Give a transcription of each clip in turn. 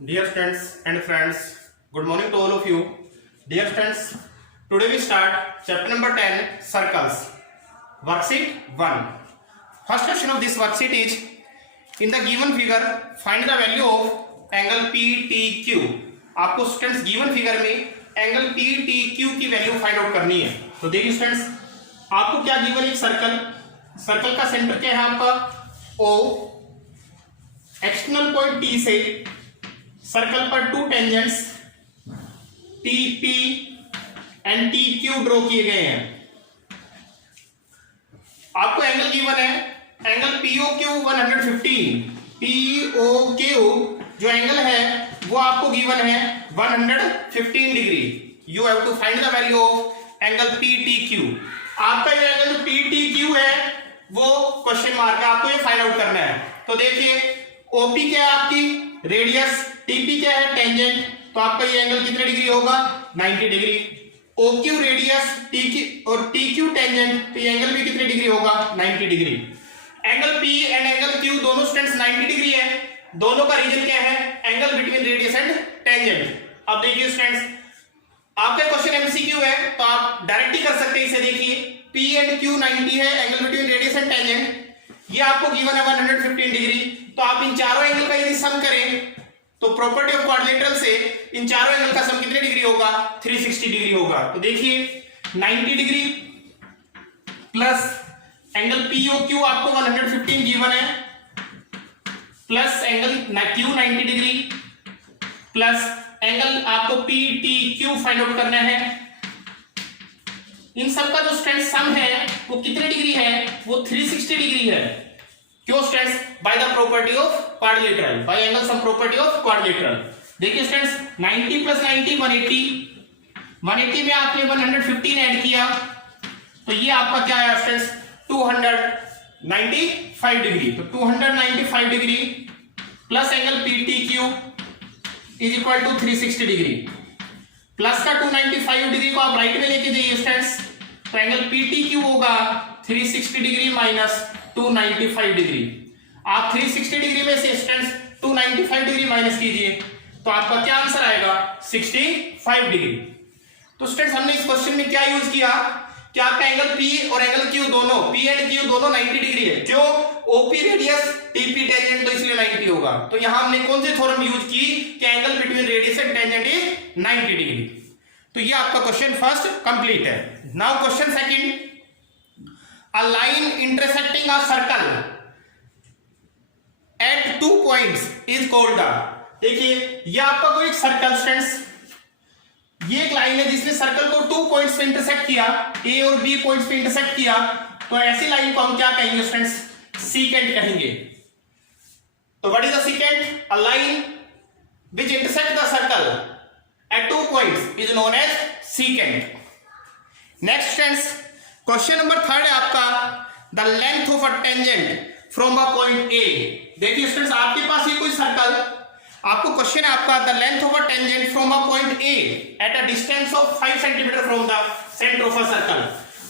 Dear students and friends, good morning to all of you. Dear students, today we start chapter number 10, circles. Worksheet 1. First question of this worksheet is, in the given figure, find the value of angle PTQ. आपको students given figure में angle PTQ की value find out करनी है. तो देखिए students, आपको क्या given, एक सर्कल का सेंटर क्या है आपका O, एक्सटर्नल पॉइंट T से सर्कल पर two tangents TP and TQ draw किए गए हैं. आपको एंगल गिवन है, एंगल POQ 115. POQ जो एंगल है वो आपको गिवन है 115 degree. You have to find the value of angle PTQ. आपका ये एंगल PTQ है वो क्वेश्चन मार्क है, आपको ये फाइंड आउट करना है. तो देखिए OP क्या है आपकी रेडियस, TP क्या है टेंजेंट, तो आपका ये एंगल कितने डिग्री होगा 90 डिग्री. OQ रेडियस TQ और TQ टेंजेंट, तो ये एंगल भी कितने डिग्री होगा 90 degree. Angle P and angle Q दोनों स्टूडेंट्स 90 डिग्री है. दोनों का रीजन क्या है, angle between radius and tangent. अब देखिए स्टूडेंट्स, आपका क्वेश्चन MCQ है तो आप डायरेक्ट ही कर सकते हैं इसे. देखिए P एंड Q 90 है, angle between radius and tangent, ये आपको गिवन है 115 डिग्री. तो आप इन चारों एंगल का यदि सम करें तो प्रॉपर्टी ऑफ क्वाड्रिलेटरल से इन चारों एंगल का सम कितने डिग्री होगा 360 डिग्री होगा. तो देखिए 90 डिग्री प्लस एंगल POQ आपको 115 गिवन है, plus angle Q 90 degree, plus angle आपको PTQ फाइंड आउट करना है. इन सब का जो स्ट्रेंथ सम है वो कितने डिग्री है, वो 360 डिग्री है. क्यों students, by the property of quadrilateral, bye angle sum property of quadrilateral. देखिए स्टूडेंट्स 90 प्लस 90 180 में आपने 115 ऐड किया तो ये आपका क्या है स्टूडेंट्स 295 डिग्री. तो 295 degree plus angle PTQ is equal to 360 degree. Plus का 295 डिग्री को आप राइट में लेके जाइए स्टूडेंट्स, तो एंगल PTQ होगा 360 डिग्री माइनस 295 डिग्री. आप 360 डिग्री में से स्टूडेंट्स 295 डिग्री माइनस कीजिए तो आपका क्या आंसर आएगा 65 डिग्री. तो स्टूडेंट्स हमने इस क्वेश्चन में क्या यूज किया कि आपका एंगल P और एंगल Q दोनों, P एंड Q दोनों 90 डिग्री है. जो OP रेडियस TP टेंजेंट, तो इसलिए 90 होगा. तो यहां हमने कौन सी थ्योरम यूज की कि angle between radius and tangent is 90 degree. तो ये आपका क्वेश्चन फर्स्ट कंप्लीट है. Now question second, a line intersecting a circle at 2 points is called the. देखिए ये आपका कोई एक सर्कल स्टूडेंट्स, ये एक लाइन है जिसने सर्कल को 2 पॉइंट्स पे इंटरसेक्ट किया, A और B पॉइंट्स पे इंटरसेक्ट किया, तो ऐसी लाइन को हम क्या कहेंगे स्टूडेंट्स, सीकेंट कहेंगे. तो what is the secant, a line which intersect the circle at 2 points is known as secant. Next students, question number 3 है आपका, the length of a tangent from a point A. देखिए students, आपके पास ये कोई circle, आपको question है आपका, the length of a tangent from a point A at a distance of 5 centimetre from the centre of a circle.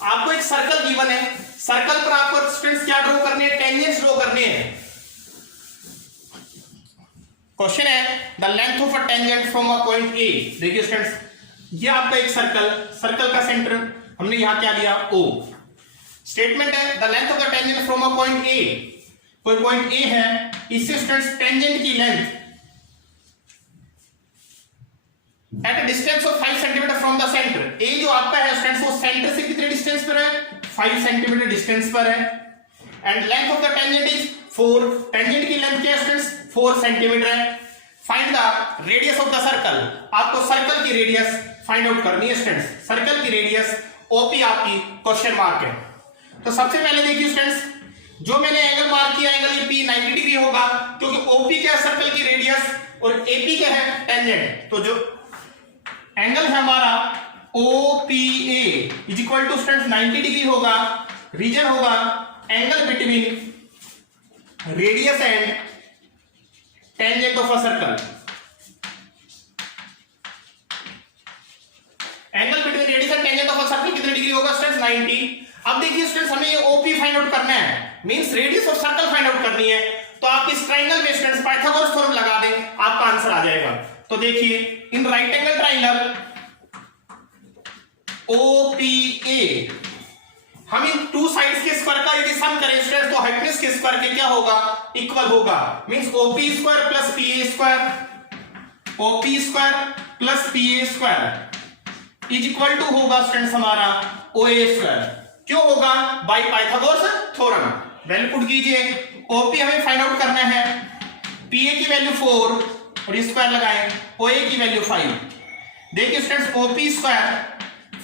आपको एक circle given है, सर्कल पर आपको स्टूडेंट्स क्या ड्रॉ करने हैं, टेंजेंट्स ड्रॉ करने हैं. क्वेश्चन है the length of a tangent from a point A. देखिए स्टूडेंट्स, ये आपका एक सर्कल का सेंटर हमने यहां क्या लिया O. स्टेटमेंट है the length of the tangent from a point A. कोई पॉइंट A है, इससे स्टूडेंट्स टेंजेंट की length at a distance of 5 centimetre from the centre. A जो आपका है स्टूडेंट्स वो सेंटर से कितने डिस्टेंस पर है, 5 सेंटीमीटर डिस्टेंस पर है. And length of the tangent is 4. Tangent की लेंथ क्या है स्टूडेंट्स 4 सेंटीमीटर है. Find the radius of the circle. आपको सर्कल की रेडियस फाइंड आउट करनी है स्टूडेंट्स. सर्कल की रेडियस OP आपकी क्वेश्चन मार्क है. तो सबसे पहले देखिए स्टूडेंट्स, जो मैंने एंगल मार्क किया एंगल P 90 डिग्री होगा क्योंकि OP क्या है सर्कल की रेडियस और AP क्या है टेंजेंट. तो जो एंगल है हमारा OPA is equal to students 90 degree होगा. रीजन होगा angle between radius and tangent of a circle. Angle between radius and tangent of a circle कितने डिग्री होगा स्टूडेंट्स 90. अब देखिए स्टूडेंट्स, हमें ये OP फाइंड आउट करना है, means radius of circle find out करनी है. तो आप इस ट्राइंगल में स्टूडेंट्स पाइथागोरस थ्योरम लगा दें, आपका आंसर आ जाएगा। तो देखिए in right angle triangle OPA, हम इन टू साइड्स के स्क्वायर का यदि सम करें स्टूडेंट्स तो हाइपोटेन्यूज के स्क्वायर के क्या होगा, इक्वल होगा। Means OP square plus PA square, OP square plus PA square is equal to होगा स्टूडेंट्स हमारा OA स्क्वायर। क्यों होगा, by Pythagoras theorem. Value put कीजिए, OP हमें फाइंड आउट करना है, PA की वैल्यू 4 और स्क्वायर लगाएं, OA की वैल्यू 5। देखिए स्टूडेंट्स OP स्क्वायर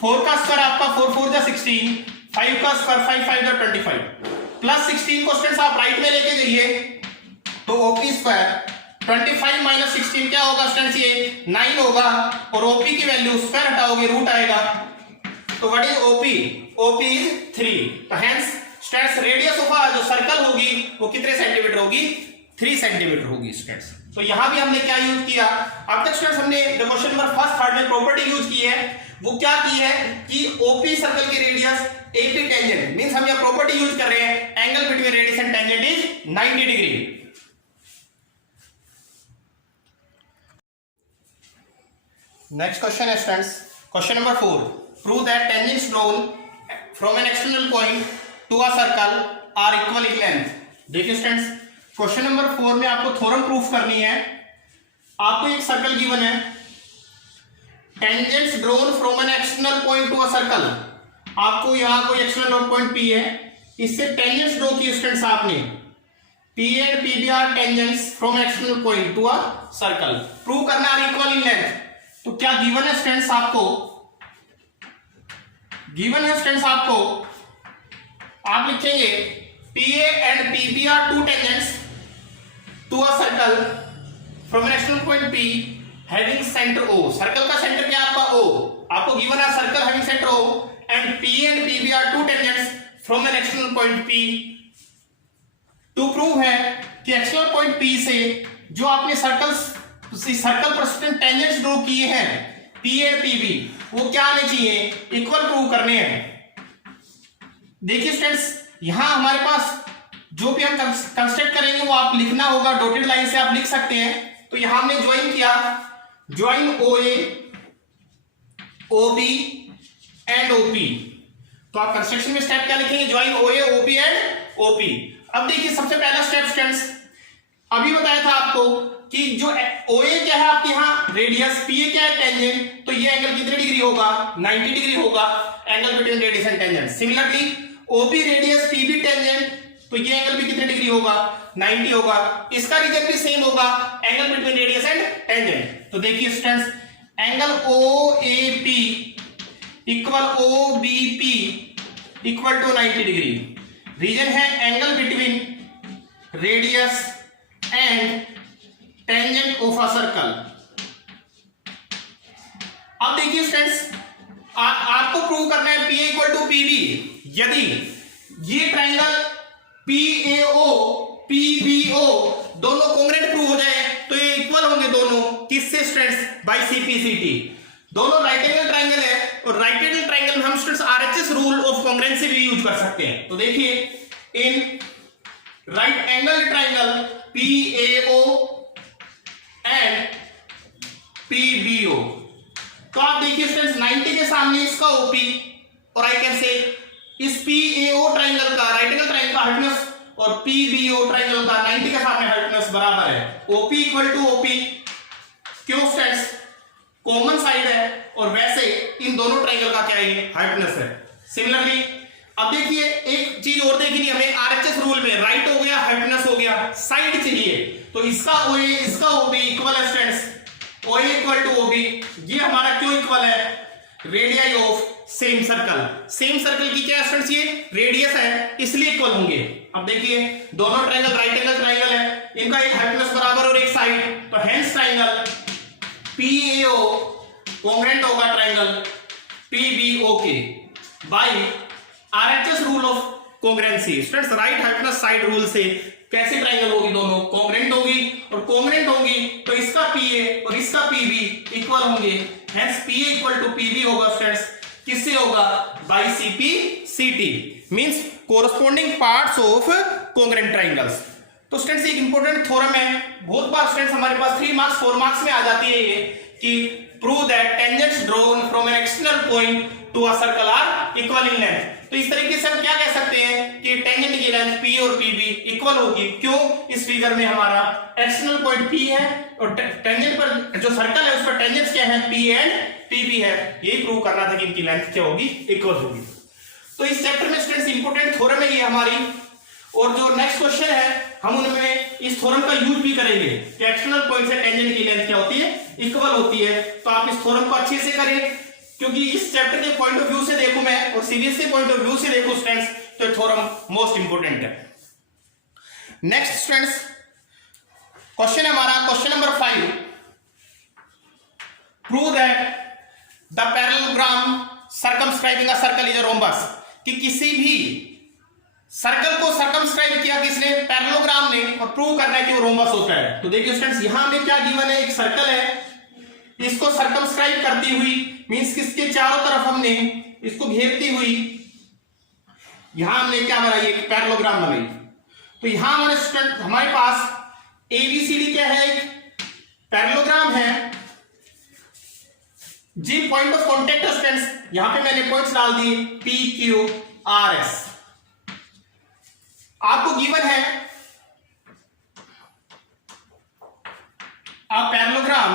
4 का स्क्वायर आपका 4 4 जा 16, 5 का स्क्वायर 5 5 जा 25 प्लस 16 को स्टूडेंट्स आप राइट में लेके जाइए तो OP स्क्वायर 25 माइनस 16 क्या होगा स्टूडेंट्स, ये 9 होगा और OP की वैल्यू स्क्वायर हटाओगे रूट आएगा। तो what is OP? OP is 3। तो हेंस स्टूडेंट्स रेडियस ऑफ जो सर्कल होगी वो कितने सेंटीमीटर होगी, 3 सेंटीमीटर होगी स्टूडेंट्स। तो यहां भी हमने क्या यूज किया, अब तक स्टूडेंट्स हमने जो क्वेश्चन नंबर फर्स्ट थर्ड में प्रॉपर्टी यूज की है वो क्या की है कि OP सर्कल की रेडियस AP टेंजेंट, मींस हम यहां प्रॉपर्टी यूज कर रहे हैं angle between radius and tangent is 90 degree. Next question है students, question number 4, prove that tangents drawn from an external point to a circle are equal in length. देखिए students question number 4 में आपको theorem proof करनी है। आपको एक circle given है, tangents drawn from an external point to a circle. आपको यहां कोई एक्सटर्नल पॉइंट P है, इससे टेंजेंट्स ड्रॉ की स्टूडेंट्स आपने, P and PB are tangents from external point to a circle. Prove करना आर इक्वल इन लेंथ। तो क्या गिवन है स्टूडेंट्स आपको, गिवन है स्टूडेंट्स आपको, आप लिखेंगे PA and PB are two tangents to a circle from an external point P having centre O। Circle का सेंटर क्या आपका O, आपको गिवन है circle having centre O and P and PB are two tangents from an external point P। To prove है कि external point P से जो आपने सर्कल पर टेंजेंट्स ड्रॉ किए हैं P एंड PB वो क्या आने चाहिए, इक्वल प्रूव करने हैं। देखिए स्टूडेंट्स यहां हमारे पास जो भी हम कंस्ट्रक्ट करेंगे वो आप लिखना होगा, डॉटेड लाइन से आप लिख सकते हैं। तो यहां हमने ज्वाइन किया, join OA OB and OP। तो आप कंस्ट्रक्शन में स्टेप क्या लिखेंगे, join OA OB and OP। अब देखिए सबसे पहला स्टेप स्टूडेंट्स, अभी बताया था आपको कि जो OA क्या है आपके यहां रेडियस, PA क्या है टेंजेंट, तो ये एंगल कितने डिग्री होगा, 90 डिग्री होगा, angle between radius and tangent. Similarly OB radius PB tangent, तो ये एंगल भी कितने डिग्री होगा, 90 होगा। इसका रीजन भी सेम होगा, angle between radius and tangent. तो देखिए students angle OAP equal OBP equal to 90 degree. Reason है angle between radius and tangent of a circle. अब देखिए स्टूडेंट्स आपको प्रूव करना है PA इक्वल टू PB। यदि ये ट्राइंगल PAO PBO दोनों कॉन्ग्रुएंट प्रूव हो जाए तो ये इक्वल होंगे दोनों, किससे स्टूडेंट्स, बाय CPCT। दोनों राइट एंगल ट्राइंगल है और राइट एंगल ट्राइंगल में हम students RHS rule of congruency भी यूज कर सकते हैं। तो देखिए in right angle triangle PAO and PBO, तो आप देखिए स्टूडेंट्स 90 के सामने इसका OP और आई कैन से इस PAO ट्राइंगल का राइट एंगल ट्राइंगल का हाइपोटेन्यूज और PBO ट्राइंगल का 90 के सामने हाइपोटेन्यूज बराबर है, OP इक्वल टू OP। क्यों स्टूडेंट्स, कॉमन साइड है और वैसे इन दोनों ट्राइंगल का क्या है, हाइपोटेन्यूज है। सिमिलरली अब देखिए एक चीज और देखनी हमें, RHS रूल में राइट हो गया हाइपोटेन्यूज हो गया, साइड चाहिए, तो इसका OA इसका OB इक्वल है students, OA equal to OB। ये हमारा क्यों इक्वल है, radius of same circle. Same circle की क्या स्टूडेंट्स, ये रेडियस है इसलिए इक्वल होंगे। अब देखिए दोनों ट्राइंगल राइट एंगल ट्राइंगल है, इनका एक हाइपोटेन्यूज बराबर और एक साइड, तो हेंस ट्राइंगल PAO कॉन्ग्रुएंट होगा ट्राइंगल PBO के by RHS rule of congruency. Students right hypotenuse side rule से कैसे ट्राइंगल होगी, दोनों कॉन्ग्रुएंट होगी और कॉन्ग्रुएंट होंगी तो इसका PA और इसका PB इक्वल होंगे, hence PA equal to PB होगा स्टूडेंट्स, किससे होगा, by CPCT means corresponding parts of congruent triangles. तो स्टूडेंट्स एक इंपॉर्टेंट थ्योरम है, बहुत बार स्टूडेंट्स हमारे पास 3 मार्क्स 4 मार्क्स में आ जाती है ये कि prove that tangents drawn from an external point to a circle are equal in length. तो इस तरीके से हम क्या कह सकते हैं कि टेंजेंट की लेंथ P और PB इक्वल होगी। क्यों? इस फिगर में हमारा एक्सटर्नल पॉइंट P है और टेंजेंट पर जो सर्कल है उस पर टेंजेंट्स क्या है, P एंड PB है। यही प्रूव करना था कि इनकी लेंथ क्या होगी, इक्वल होगी। तो इस चैप्टर में स्टूडेंट्स इंपॉर्टेंट थ्योरम है ये हमारी, और जो नेक्स्ट क्वेश्चन है हम उनमें इस थ्योरम का यूज भी करेंगे कि एक्सटर्नल पॉइंट से टेंजेंट की लेंथ क्या होती है, इक्वल होती है। तो आप इस थ्योरम को अच्छे से करें, क्योंकि इस चैप्टर के पॉइंट ऑफ व्यू से देखूं मैं और सीरीज के पॉइंट ऑफ व्यू से देखूं स्टूडेंट्स, तो ये थ्योरम मोस्ट इंपोर्टेंट है। नेक्स्ट स्टूडेंट्स क्वेश्चन है हमारा question number 5, prove that the parallelogram circumscribing a circle is a rhombus. कि किसी भी सर्कल को सर्कमस्क्राइब किया किसने, पैरेललोग्राम ने, और प्रूव करना है कि वो रोम्बस होता है। तो देखिए स्टूडेंट्स यहां हमें क्या गिवन है, एक सर्कल है, इसको सर्कमस्क्राइब करती हुई मींस किसके चारों तरफ हमने इसको घेरती हुई यहां हमने क्या बनाई, एक पैरेललोग्राम बनाई। तो यहां हमारे स्टूडेंट हमारे पास ABCD क्या है, एक पैरेललोग्राम है। जी पॉइंट ऑफ कांटेक्ट स्टूडेंट्स यहां पे मैंने पॉइंट्स डाल दिए PQRS। आपको गिवन है a parallelogram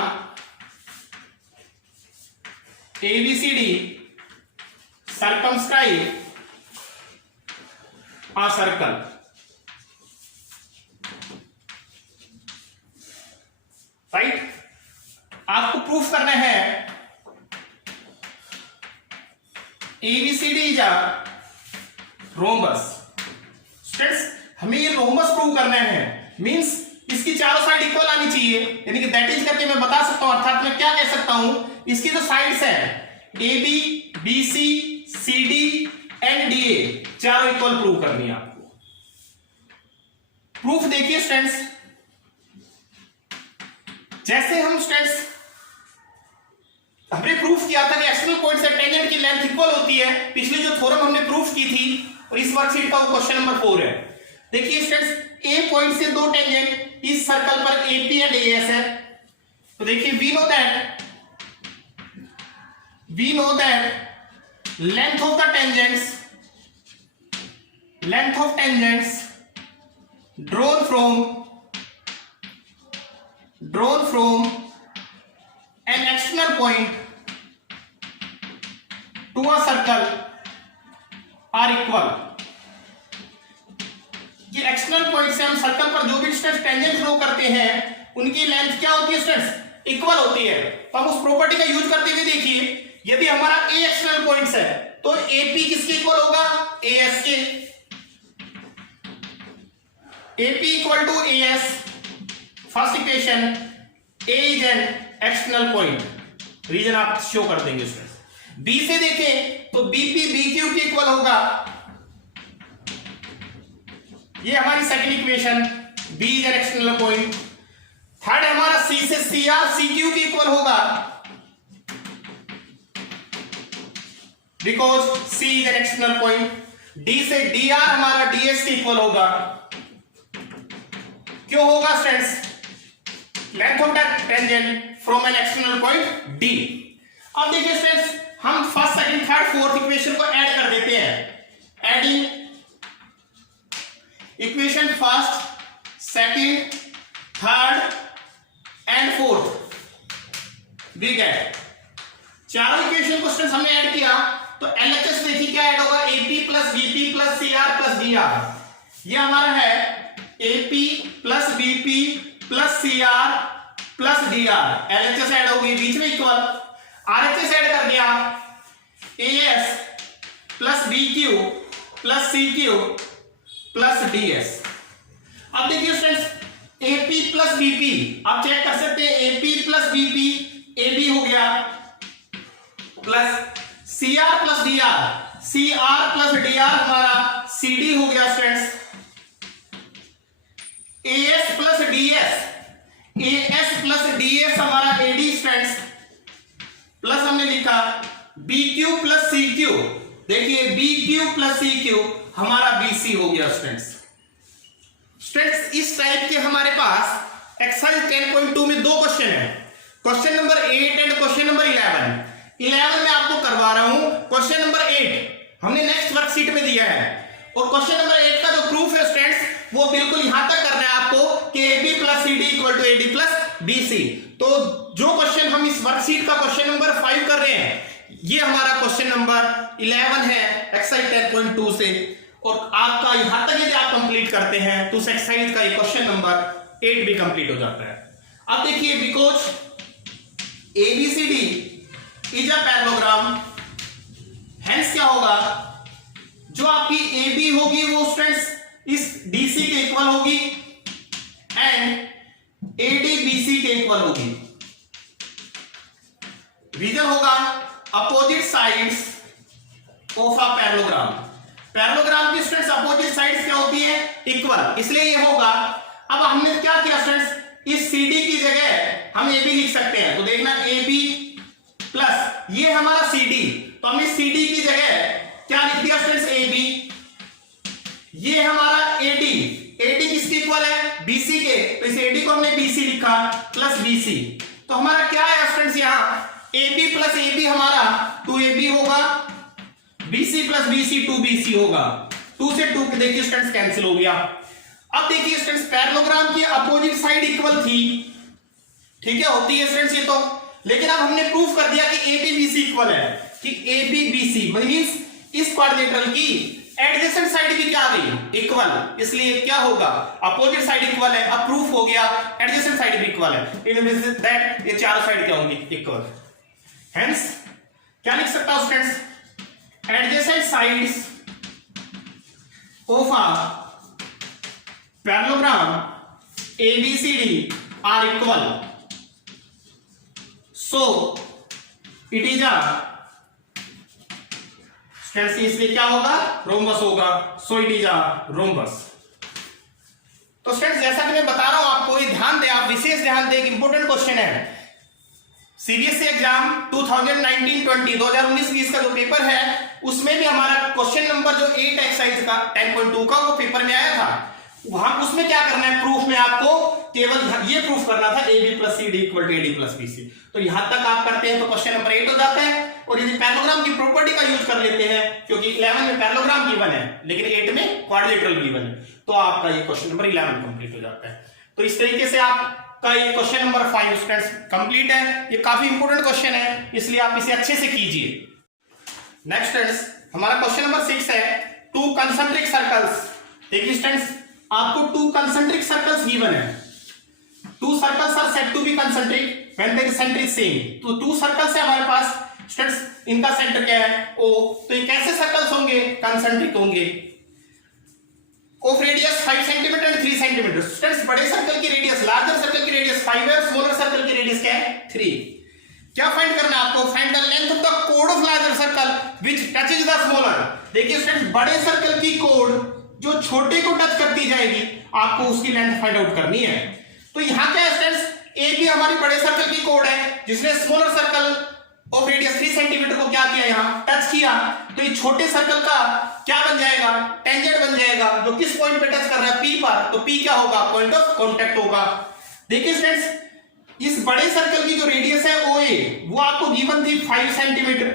ABCD circumscribe a circle। Right, आपको प्रूफ करना है ABCD is a rhombus. Students हमें ये रोम्बस प्रूव करना है, मींस इसकी चारों साइड इक्वल आनी चाहिए, यानी कि दैट इज करके मैं बता सकता हूं, अर्थात मैं क्या कह सकता हूं, इसकी जो साइड्स है AB BC CD and DA चारों इक्वल प्रूव करनी है आपको। प्रूफ देखिए स्टूडेंट्स, जैसे हम स्टूडेंट्स हमने प्रूफ किया था कि एक्सटर्नल पॉइंट से टेंजेंट की लेंथ इक्वल होती है, पिछली जो थ्योरम हमने प्रूफ की थी, और इस वर्कशीट का वो क्वेश्चन नंबर 4 है। देखिए स्टूडेंट्स A पॉइंट से दो टेंजेंट इस सर्कल पर AP एंड AS है। तो देखिए we know that length of tangents drawn from an external point to a circle are equal. कि एक्सटर्नल पॉइंट से हम सर्कल पर जो भी टेंजेंट ड्रॉ करते हैं उनकी लेंथ क्या होती है स्टूडेंट्स, इक्वल होती है। तो हम उस प्रॉपर्टी का यूज करते हुए देखिए, यदि हमारा A एक्सटर्नल पॉइंट्स है तो AP किसके इक्वल होगा, AS के। AP equal to AS, first equation A is an external point, reason आप शो कर देंगे स्टूडेंट्स। B से देखें तो BP BQ के इक्वल होगा, ये हमारी second equation, B is an external point. Third हमारा C से CR CQ के इक्वल होगा, because C is an external point. D से DR हमारा DS के इक्वल होगा। क्यों होगा students, length of that tangent from an external point D। अब देखिए स्टूडेंट्स हम first second third fourth equation को ऐड कर देते हैं। Adding equation first second third and fourth, we get चारों इक्वेशन को स्टूडेंट्स हमने ऐड किया तो LHS देखिए क्या ऐड होगा, AP plus BP plus CR plus DR। ये हमारा है AP plus BP plus CR plus DR। LHS add होगी बीच में इक्वल, RHS ऐड कर दिया AS plus BQ plus CQ plus DS। अब देखिए स्टूडेंट्स AP प्लस BP आप चेक कर सकते हैं, AP प्लस BP AB हो गया, plus CR plus DR CR plus DR हमारा CD हो गया स्टूडेंट्स। AS प्लस DS हमारा AD स्टूडेंट्स, प्लस हमने लिखा BQ प्लस CQ, देखिए BQ प्लस CQ हमारा BC हो गया स्टूडेंट्स। स्टूडेंट्स इस टाइप के हमारे पास एक्सरसाइज 10.2 में दो क्वेश्चन है, question number 8 and question number 11 में आपको करवा रहा हूं। क्वेश्चन नंबर 8 हमने नेक्स्ट वर्कशीट में दिया है और क्वेश्चन नंबर 8 का जो प्रूफ है स्टूडेंट्स वो बिल्कुल यहां तक करना है आपको कि AB plus CD equal to AD plus BC। तो जो क्वेश्चन हम इस वर्कशीट का क्वेश्चन नंबर 5 कर रहे हैं ये हमारा क्वेश्चन नंबर 11 है एक्सरसाइज 10.2 से, और आपका यहां तक यदि आप कंप्लीट करते हैं तो उस एक्सरसाइज का क्वेश्चन नंबर 8 भी कंप्लीट हो जाता है। अब देखिए because ABCD is a parallelogram, hence क्या होगा, जो आपकी AB होगी वो स्टूडेंट्स इस DC के इक्वल होगी एंड AD BC के इक्वल होगी। रीजन होगा opposite sides of a parallelogram. Parallelogram की स्टूडेंट्स अपोजिट साइड्स क्या होती है, इक्वल, इसलिए ये होगा। अब हमने क्या किया स्टूडेंट्स, इस CD की जगह हम AB लिख सकते हैं, तो देखना AB प्लस ये हमारा CD, तो हमने CD की जगह क्या लिख दिया स्टूडेंट्स, AB, ये हमारा AD किसके इक्वल है, BC के, तो इस AD को हमने BC लिखा प्लस BC, तो हमारा क्या है स्टूडेंट्स यहाँ AB प्लस AB हमारा 2AB होगा, BC प्लस BC 2BC होगा, 2 से 2 देखिए स्टूडेंट्स कैंसिल हो गया। अब देखिए स्टूडेंट्स पैरेललोग्राम की अपोजिट साइड इक्वल थी, ठीक है, होती है स्टूडेंट्स ये तो, लेकिन अब हमने प्रूफ कर दिया कि AB BC इक्वल है, कि AB BC मींस इस क्वाड्रिलेटरल की एडजेसेंट साइड भी क्या आ गई, इक्वल, इसलिए क्या होगा अपोजिट साइड इक्वल है। अब प्रूफ हो गया एडजेसेंट साइड भी इक्वल है, इन मींस दैट ये चारों साइड क्या होंगी, इक्वल। हेंस क्या लिख सकता हूं students, adjacent sides of a parallelogram ABCD are equal, so it is a, इसलिए क्या होगा, रोम्बस होगा, so it is a rhombus. तो स्टूडेंट्स जैसा कि मैं बता रहा हूं आपको, ये ध्यान दें, आप विशेष ध्यान दें, इंपॉर्टेंट क्वेश्चन है। CBSE एग्जाम 2019-20 2019-20 का जो पेपर है उसमें भी हमारा क्वेश्चन नंबर जो 8 एक्सरसाइज का 10.2 का वो पेपर में आया था। वहां उसमें क्या करना है, प्रूफ में आपको केवल ये प्रूफ करना था AB plus CD equal to AD plus BC। तो यहां तक आप करते हैं तो क्वेश्चन नंबर 8 हो जाता है। और यदि पैरेललोग्राम की प्रॉपर्टी का यूज कर लेते हैं, क्योंकि 11 में पैरेललोग्राम गिवन है लेकिन 8 में क्वाड्रिलेटरल गिवन है, तो आपका ये क्वेश्चन नंबर 11 कंप्लीट हो जाता है। तो इस तरीके से आपका ये क्वेश्चन नंबर 5 स्टूडेंट्स कंप्लीट है। ये काफी इंपॉर्टेंट क्वेश्चन है, इसलिए आप इसे अच्छे से कीजिए। नेक्स्ट स्टूडेंट्स हमारा क्वेश्चन नंबर 6 है, 2 कंसेंट्रिक सर्कल्स। देखिए स्टूडेंट्स आपको 2 कंसेंट्रिक सर्कल्स गिवन है, 2 circles are said to be concentric when their centre is same. तो 2 सर्कल्स है हमारे पास स्टूडेंट्स, इनका सेंटर क्या है O, तो ये कैसे सर्कल्स होंगे, कंसेंट्रिक होंगे, of radius 5 centimetre and 3 centimetre. Students बड़े सर्कल की रेडियस, लार्जर सर्कल की रेडियस 5 है, स्मॉलर सर्कल की रेडियस क्या है 3। क्या फाइंड करना है आपको, find the length of the code of larger circle which touches the smaller. देखिए स्टूडेंट्स बड़े सर्कल की कोड जो छोटे को टच करती जाएगी आपको उसकी लेंथ फाइंड आउट करनी है। तो यहां क्या है स्टूडेंट्स, AB हमारी बड़े सर्कल की कोड है जिसने smaller circle of radius 3 centimetre को क्या किया, यहां टच किया, तो ये छोटे सर्कल का क्या बन जाएगा, टेंजेंट बन जाएगा, जो किस पॉइंट पे टच कर रहा है P पर, तो P क्या होगा, पॉइंट ऑफ कांटेक्ट होगा। देखिए स्टूडेंट्स इस बड़े सर्कल की जो रेडियस है OA वो आपको गिवन थी 5 सेंटीमीटर,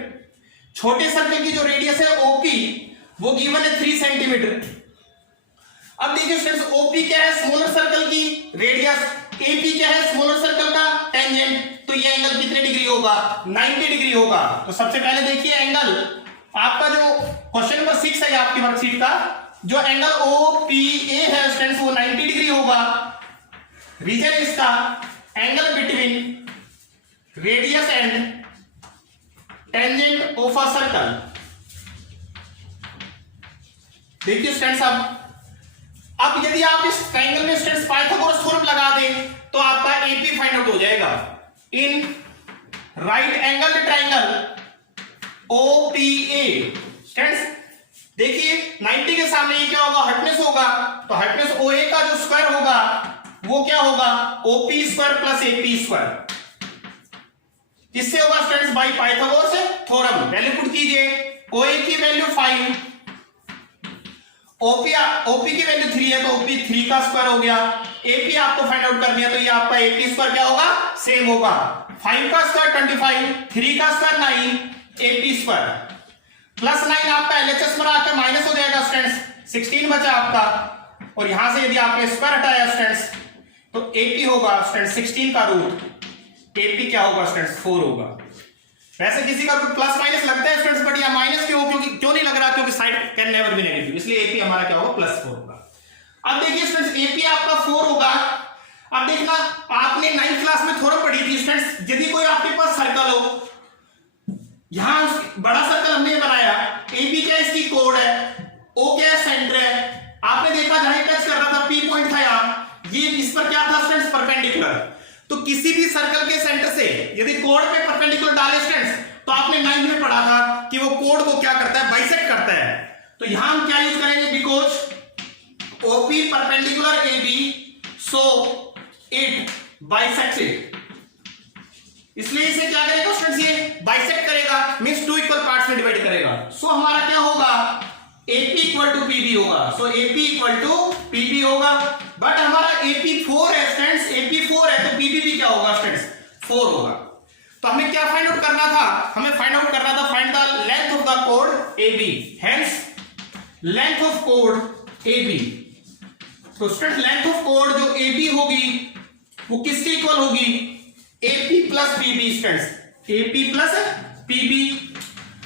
छोटे सर्कल की जो रेडियस है OP वो गिवन है 3 सेंटीमीटर। अब देखिए स्टूडेंट्स OP क्या है, स्मॉलर सर्कल की रेडियस, AP क्या है, स्मॉलर सर्कल का टेंजेंट, तो ये एंगल कितने डिग्री होगा, 90 डिग्री होगा। तो सबसे पहले देखिए एंगल आपका जो क्वेश्चन नंबर 6 है आपकी वर्कशीट का, जो एंगल OPA है स्टूडेंट्स वो 90 डिग्री होगा। रीजन इसका angle between radius and tangent of a circle. देखिए स्टूडेंट्स अब यदि आप इस ट्रायंगल में स्टूडेंट्स पाइथागोरस थ्योरम लगा दें तो आपका AP फाइंड आउट हो जाएगा। इन right angle triangle OPA students देखिए 90 के सामने ये क्या होगा, हाइपोटेनस होगा, तो हाइपोटेनस OA का जो स्क्वायर होगा वो क्या होगा, OP square plus AP square, किससे होगा students, bye Pythagoras theorem. Value put कीजिए, OA की वैल्यू 5 ओपी की वैल्यू 3 है तो ओपी 3 का स्क्वायर हो गया। एपी आपको फाइंड आउट करनी है तो ये आपका एपी स्क्वायर क्या होगा, सेम होगा। 5 का स्क्वायर 25, 3 का स्क्वायर 9, एपी स्क्वायर प्लस 9 आपका एलएचएस में आकर माइनस हो जाएगा स्टूडेंट्स, 16 बचा आपका। और यहां से यदि आपने स्क्वायर हटाया स्टूडेंट्स तो एपी होगा स्टूडेंट्स 16 का रूट, एपी क्या होगा स्टूडेंट्स 4 होगा। वैसे किसी का रूट प्लस माइनस लगता है स्टूडेंट्स, बट यहां माइनस क्यों नहीं लग रहा, क्योंकि side can never be negative, इसलिए एपी हमारा क्या होगा +4 होगा। अब देखिए स्टूडेंट्स एपी आपका 4 होगा। अब देखना आपने 9th क्लास में थोड़ा पढ़ी थी स्टूडेंट्स, यदि कोई आपके पास सर्कल हो, यहां बड़ा सर्कल हमने बनाया, एबी क्या इसकी कोड है, ओ क्या सेंटर है, आपने देखा जहां टच कर रहा था पी पॉइंट था यहां, ये इस पर क्या था स्टूडेंट्स परपेंडिकुलर। तो किसी भी सर्कल के सेंटर से यदि कोड पे परपेंडिकुलर डाले स्टूडेंट्स, तो आपने 9th में पढ़ा था कि वो कोड को क्या करता है, बाइसेक्ट करता है। तो यहां हम क्या यूज करेंगे, because OP perpendicular AB so it bisects it, इसलिए इसे क्या करेगा स्टूडेंट्स, ये बाइसेक्ट करेगा, मींस 2 इक्वल पार्ट्स में डिवाइड करेगा। सो हमारा क्या होगा, AP इक्वल टू PB होगा। सो AP इक्वल टू PB होगा। बट हमारा AP 4 है स्टूडेंट्स, AP 4 है तो PB भी क्या होगा स्टूडेंट्स 4 होगा। तो हमें क्या फाइंड आउट करना था, हमें फाइंड आउट करना था find the length of the code AB, hence length of code AB। तो स्टूडेंट लेंथ ऑफ कोड जो AB होगी वो किसके इक्वल होगी, AP plus PB students, AP plus PB।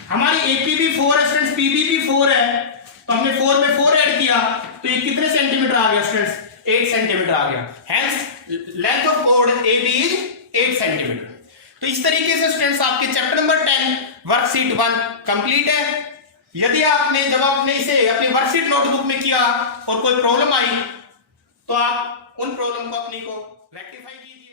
हमारी AP भी 4 है स्टूडेंट्स, PB भी 4 है, तो हमने 4 में 4 ऐड किया तो ये कितने सेंटीमीटर आ गया स्टूडेंट्स, 8 सेंटीमीटर आ गया। Hence length of code AB is 8 centimetre. तो इस तरीके से स्टूडेंट्स आपके चैप्टर नंबर 10 वर्कशीट 1 कंप्लीट है। यदि आपने जब आपने इसे अपनी वर्कशीट नोटबुक में किया और कोई प्रॉब्लम आई तो आप उन प्रॉब्लम को अपनी को रेक्टिफाई कीजिए।